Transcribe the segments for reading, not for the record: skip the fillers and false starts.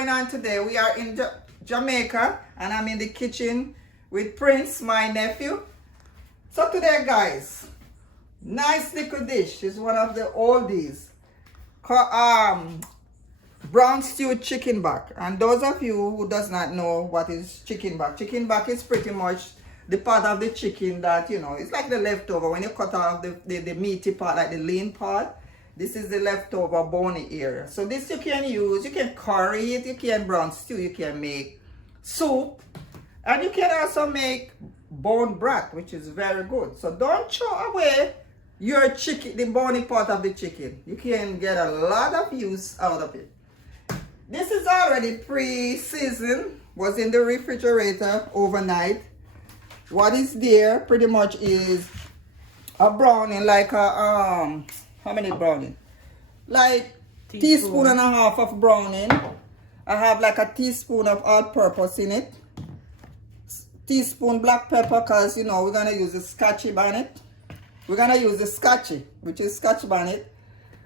going on today? We are in Jamaica, and I'm in the kitchen with Prince, my nephew. So today, guys, nice little dish. It's one of the oldies. Brown stewed chicken back. And those of you who does not know what is chicken back is pretty much the part of the chicken that, you know, it's like the leftover. When you cut off the meaty part, like the lean part, this is the leftover bony area. So this you can use, you can curry it, you can brown stew, you can make soup, and you can also make bone broth, which is very good. So don't throw away your chicken, the bony part of the chicken. You can get a lot of use out of it. This is already pre-seasoned, was in the refrigerator overnight. What is there pretty much is a browning, like a how many browning? Like teaspoon and a half of browning. I have like a teaspoon of all-purpose in it. Teaspoon black pepper, because you know we're gonna use the scotchy bonnet. We're gonna use the scotchy, which is scotch bonnet.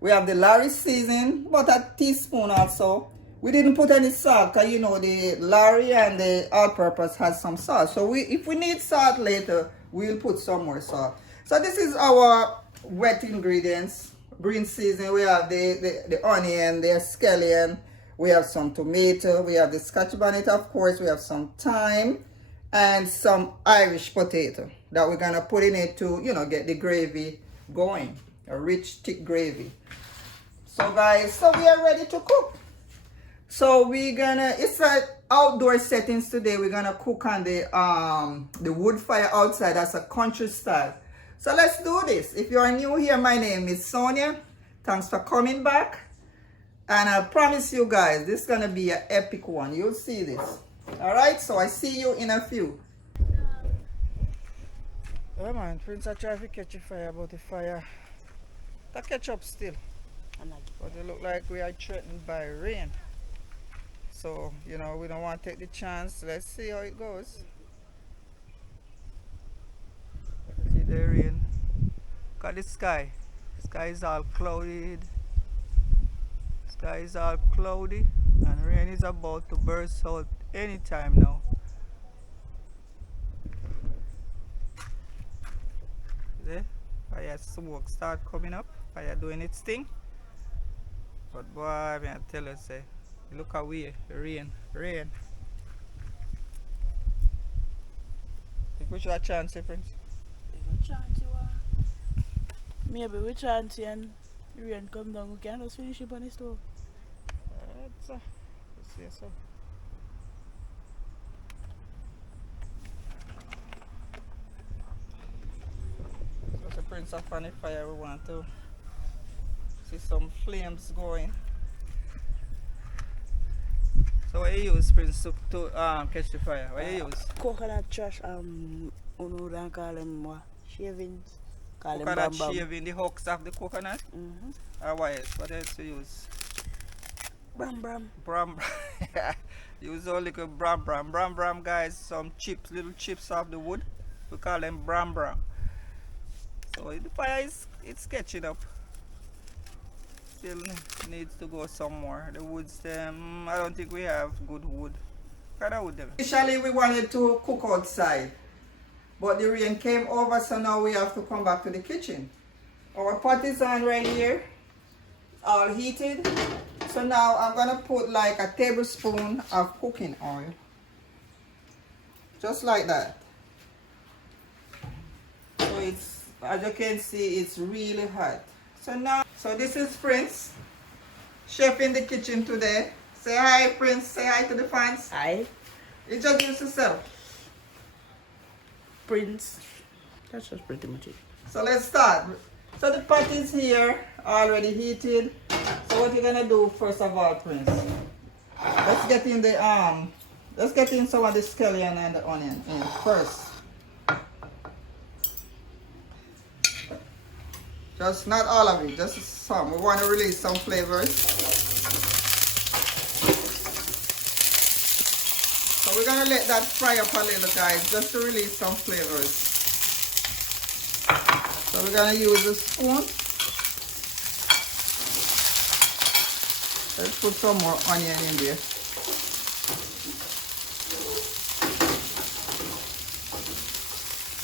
We have the Larry season, about a teaspoon also. We didn't put any salt because you know the Larry and the all-purpose has some salt. So if we need salt later, we'll put some more salt. So this is our wet ingredients. Green season, we have the onion, the scallion, we have some tomato, we have the scotch bonnet, of course, we have some thyme, and some Irish potato that we're gonna put in it to, you know, get the gravy going, a rich, thick gravy. So guys, so we are ready to cook. So we're gonna, it's an outdoor settings today. We're gonna cook on the wood fire outside. That's a country style. So let's do this. If you are new here, my name is Sonia. Thanks for coming back. And I promise you guys, this is gonna be an epic one. You'll see this. All right, so I see you in a few. Oh man, Prince, I try to catch a fire about the fire. To catch up still. But it look like we are threatened by rain. So, you know, we don't want to take the chance. Let's see how it goes. See the rain. Look at the sky. The sky is all clouded. Sky is all cloudy. And rain is about to burst out anytime now. See? Fire smoke start coming up. Fire doing its thing. But boy, I tell you, say, look away, rain. Think we should have a chance, Prince? Chance you are. Maybe we chance and rain come down, we can just finish it on the stove. Let's see so. So the Prince of on the fire, we want to see some flames going. So what you use, Prince, to catch the fire? What you use? Coconut trash, uno don't call them what? Shavings. Call them Coconut bam bam. shaving, the hooks of the coconut? Or what else? What else you use? Bram bram. Bram. Use all little bram bram. Bram bram, guys, some chips, little chips off the wood. We call them bram bram. So the fire is, it's catching up. Still needs to go some more. The woods, I don't think we have good wood. What kind of wood them? Initially we wanted to cook outside, but the rain came over, so now we have to come back to the kitchen. Our pot is on right here, all heated. So now I'm gonna put like a tablespoon of cooking oil, just like that. So it's, as you can see, it's really hot. So now, so this is Prince, chef in the kitchen today. Say hi, Prince. Say hi to the fans. Hi. Introduce yourself. Prince. That's just pretty much it. So let's start. So the pot is here, already heated. So what you're gonna do first of all, Prince? Let's get in the let's get in some of the scallion and the onion in first. Just not all of it, just some. We want to release some flavors. So we're gonna let that fry up a little, guys, just to release some flavors. So we're gonna use a spoon. Let's put some more onion in there.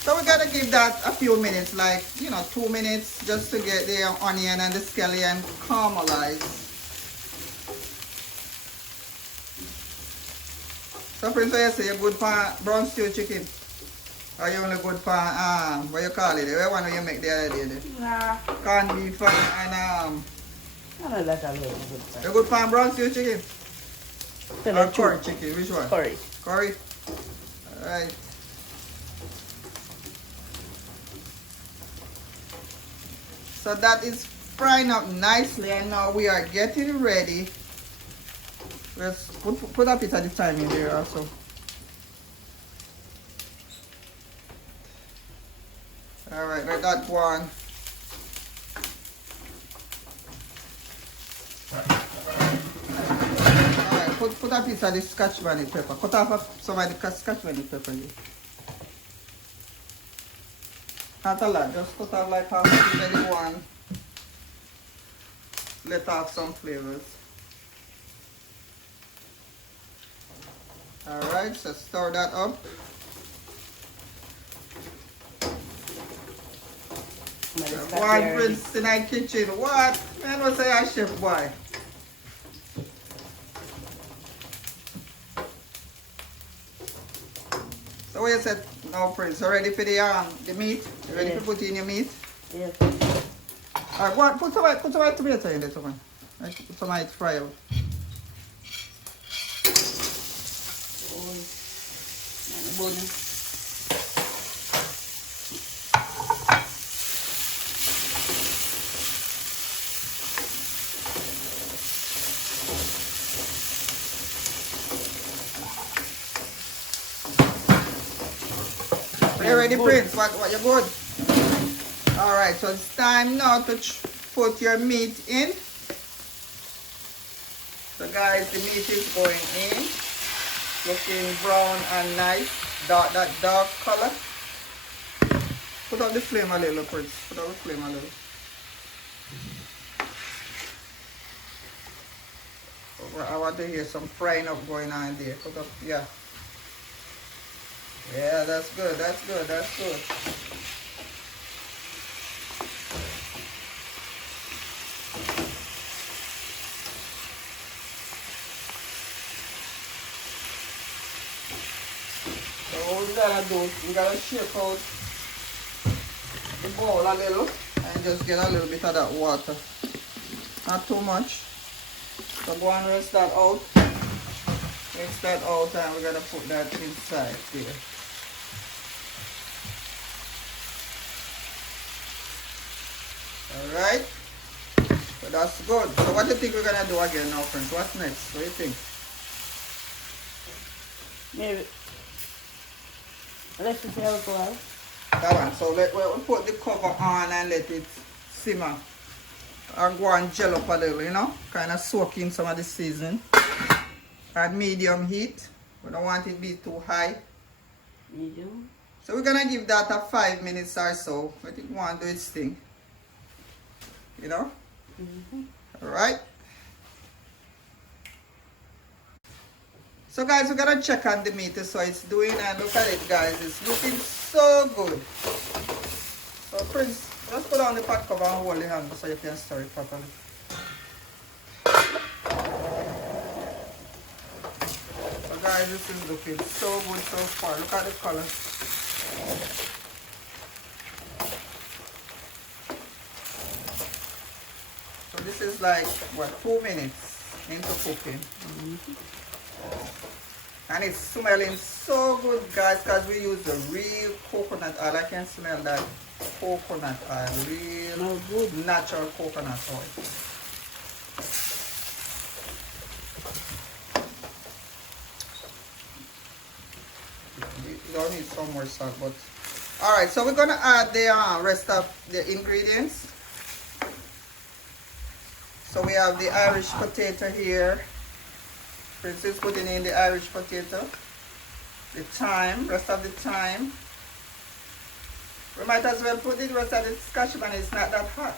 So we're gonna give that a few minutes, like, you know, 2 minutes, just to get the onion and the scallion caramelized. So Prince, what you say, you're good for brown stew chicken? Or you only good for, what you call it, the one you make the other day? Nah. Corned beef and I know that a little good. you're good for brown stew chicken? Tell Or the curry truth. chicken, which one? Curry. Curry? Alright. So that is frying up nicely, and now we are getting ready. Let's put a bit of the time in there also. Alright, let that go on. Alright, put a piece of the scotch bonnet pepper. Cut off some of the scotch bonnet pepper here. Not a lot, just cut off like half a piece of the one. Let off some flavors. Alright, so stir that up. One Prince in the kitchen. What? Man, what's a chef boy? So what you said now, Prince? You ready for the meat? You ready to put in your meat? Yes. Alright, go on, put some tomato in there, someone. Put some it fry out. You ready, Prince? What you good? Alright, so it's time now to put your meat in. So guys, the meat is going in. Looking brown and nice. That dark color. Put up the flame a little, Prince. Put up the flame a little. I want to hear some frying up going on there. Put up, yeah. Yeah, that's good, that's good, that's good. So what we gotta do, we gotta shake out the bowl a little and just get a little bit of that water. Not too much. So go and rinse that out. Rinse that out and we're gonna put that inside here. Alright, so that's good. So what do you think we're gonna do again now, friends? What's next? What do you think? Maybe. Let's just have it go out. That one. So we'll put the cover on and let it simmer. And go and gel up a little, you know? Kind of soak in some of the seasoning. At medium heat. We don't want it to be too high. Medium. So we're gonna give that a 5 minutes or so. Let it go and do its thing. You know? Alright. So guys, we're gonna check on the meat so it's doing, and look at it guys, it's looking so good. So Prince, just put on the pot cover and hold the hand so you can stir it properly. So guys, this is looking so good so far. Look at the color. So this is like, what, 2 minutes into cooking. And it's smelling so good guys because we use the real coconut oil. I can smell that coconut oil, real good natural coconut oil. You don't need some more salt, but alright, so we're gonna add the rest of the ingredients. So we have the Irish potato here. Princess putting in the Irish potato, the thyme, rest of the thyme. We might as well put the rest of the scotch bonnet, it's not that hot.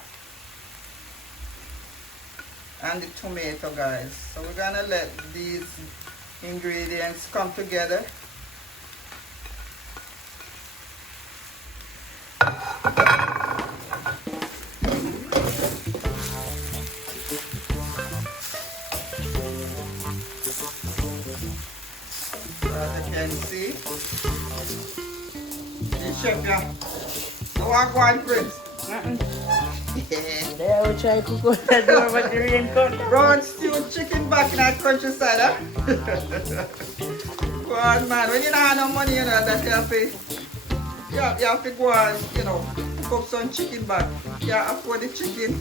And the tomato guys. So we're gonna let these ingredients come together. As you can see, the chef, yeah. So I go on, friends. There we try to cook out that door, but the rain come. Brown stewed chicken back in that countryside, huh? Go on, man. When you don't have no money, you know, that you have to, you have to go and, you know, cook some chicken back. You can't afford the chicken.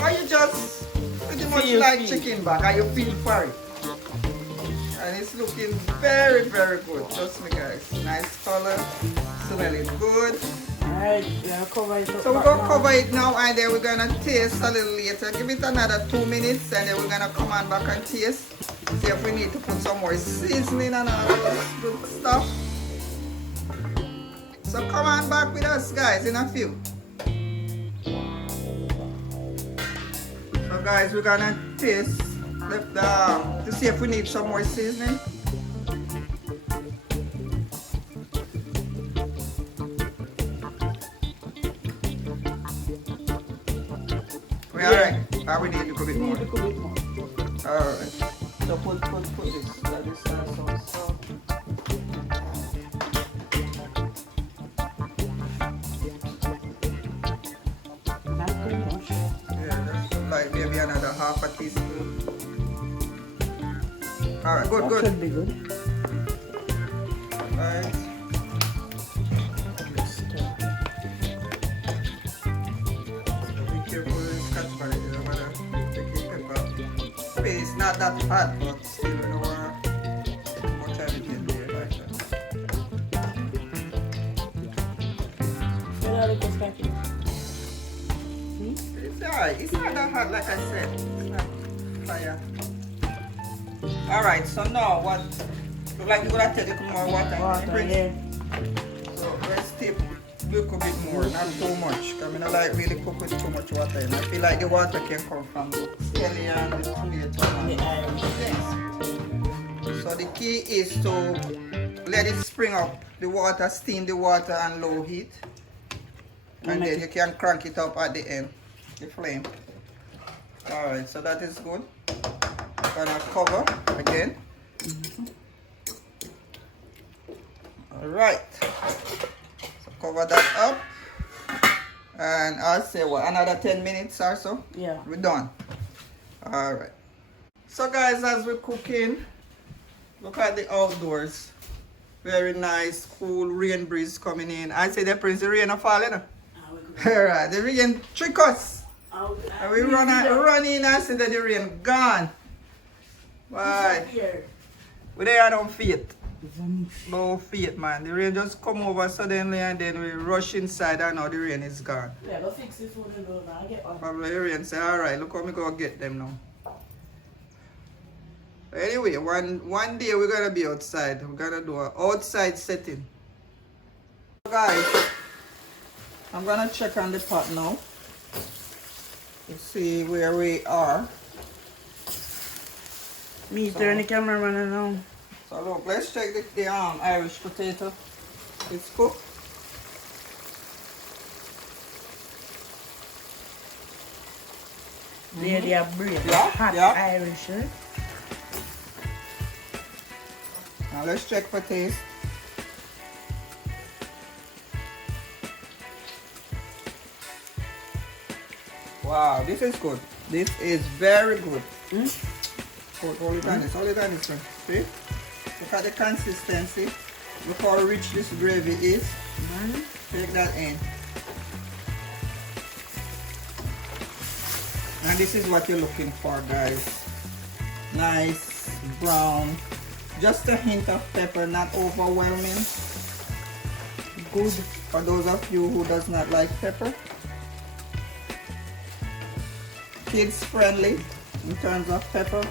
Or you just pretty much like chicken back and you feel for it. And it's looking very, very good. Trust me, guys. Nice color. Smelling good. Alright, we're gonna cover it up. So we're going to cover it now and then we're going to taste a little later. Give it another 2 minutes and then we're going to come on back and taste. See if we need to put some more seasoning and all those good stuff. So come on back with us, guys, in a few. So guys, we're going to taste to see if we need some more seasoning. Alright. We need a little bit more. Alright. So put this. Let this start so. Not too much. Yeah, that's like maybe another half a teaspoon. Alright, good, That good. should be good. Alright. Be careful with the scotch bonnet, you don't wanna take your pepper. It's not that hot, but still you don't want much of it in there like that. It's alright, it's not that hot like I said. It's not fire. Alright, so now what? Look like you're gonna take a little more water. Yeah. So let's tip a little bit more, not too much. Because I don't like really cook with too much water in. I feel like the water can come from the scallion, the tomato, and The Irish. things. So the key is to let it spring up, the water, steam the water on low heat. And then you can crank it up at the end, the flame. Alright, so that is good. Gonna cover again. Alright. So cover that up. And I'll say what, another 10 minutes or so? Yeah. We're done. Alright. So guys, as we're cooking, look at the outdoors. Very nice, cool rain breeze coming in. I say the prince, the rain are falling. Alright, the rain trick us. And we run in and see that the rain gone. Why? We there on feet. Low feet, man. The rain just come over suddenly and then we rush inside and now the rain is gone. Yeah, go fix the food and go now. Get one. Probably the rain say, alright, look how me go get them now. Anyway, one day we're gonna be outside. We're gonna do an outside setting. Guys, I'm gonna check on the pot now to see where we are. Me turn the cameraman around. So look, let's check the Irish potato. It's cooked. There they are bread. Yeah, Hot yeah. Irish, eh? Now let's check for taste. Wow, this is good. This is very good. Hold it on this, hold it on this one. See? Look at the consistency. Look how rich this gravy is. Take that in. And this is what you're looking for, guys. Nice, brown. Just a hint of pepper, not overwhelming. Good for those of you who does not like pepper. Kids friendly in terms of pepper.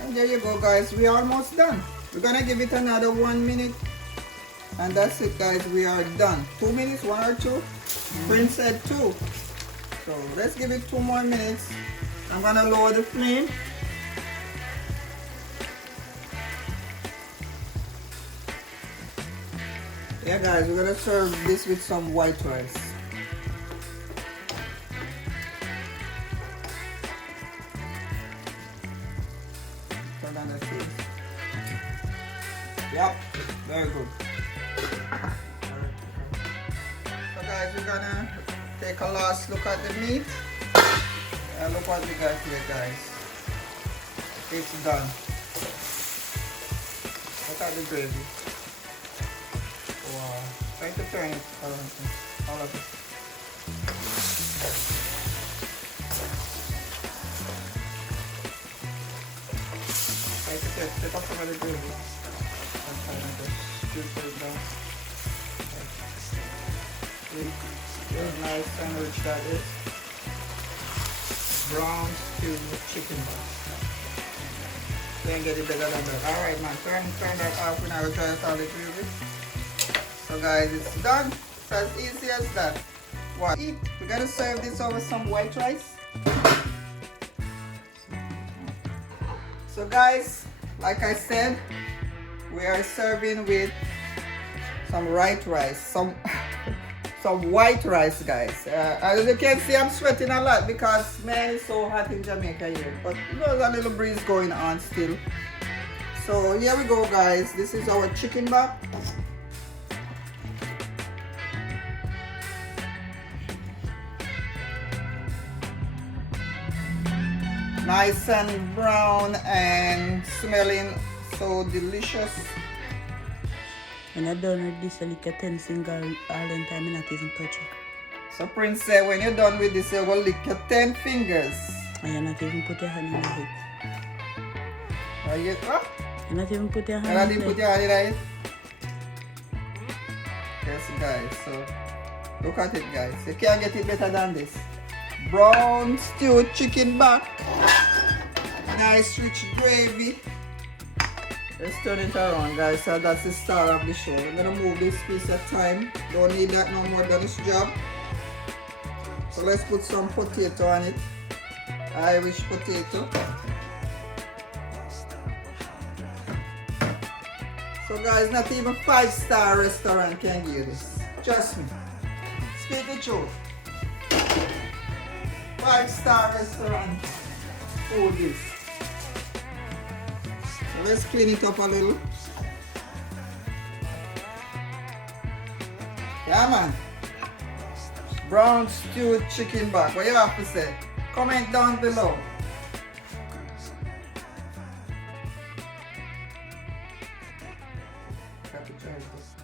And there you go, guys. We're almost done. We're gonna give it another 1 minute. And that's it, guys. We are done. 2 minutes, 1 or 2? Prince said 2. So let's give it 2 more minutes. I'm gonna lower the flame. Yeah guys, we're gonna serve this with some white rice. Turn on the seeds. Yep, very good. So guys, we're gonna take a last look at the meat. And look what we got here guys. It's done. Look at the gravy. Wow. Try to turn it all of it. Try to set up some of the gravy. And try to just it down. Very nice sandwich that is. Brown stew chicken. Can't get it better than that. Alright man, turn that off when I will try to solve it really. So guys, it's done. It's as easy as that. Wow. We're gonna serve this over some white rice. So guys, like I said, we are serving with some white rice. Some white rice guys. As you can see, I'm sweating a lot because man, it's so hot in Jamaica here. But there's a little breeze going on still. So here we go guys. This is our chicken back. Nice and brown and smelling so delicious. When you're done with this, you lick your 10 finger all the time, you're not even touch it. So Prince said when you're done with this, you're going to lick your 10 fingers. And you're not even put your hand in it. Are you what? You're not even put your hand You're not in even it. put your hand in it? Yes guys, so look at it guys. You can't get it better than this. Brown stewed chicken back. Nice rich gravy. Let's turn it around guys, so that's the star of the show. I'm gonna move this piece of thyme. Don't need that no more than this job. So let's put some potato on it. Irish potato. So guys, not even 5-star restaurant can give this. Trust me. Speak the truth. 5-star restaurant food this. So let's clean it up a little. Yeah man. Brown stewed chicken back. What you have to say? Comment down below. Have to try this.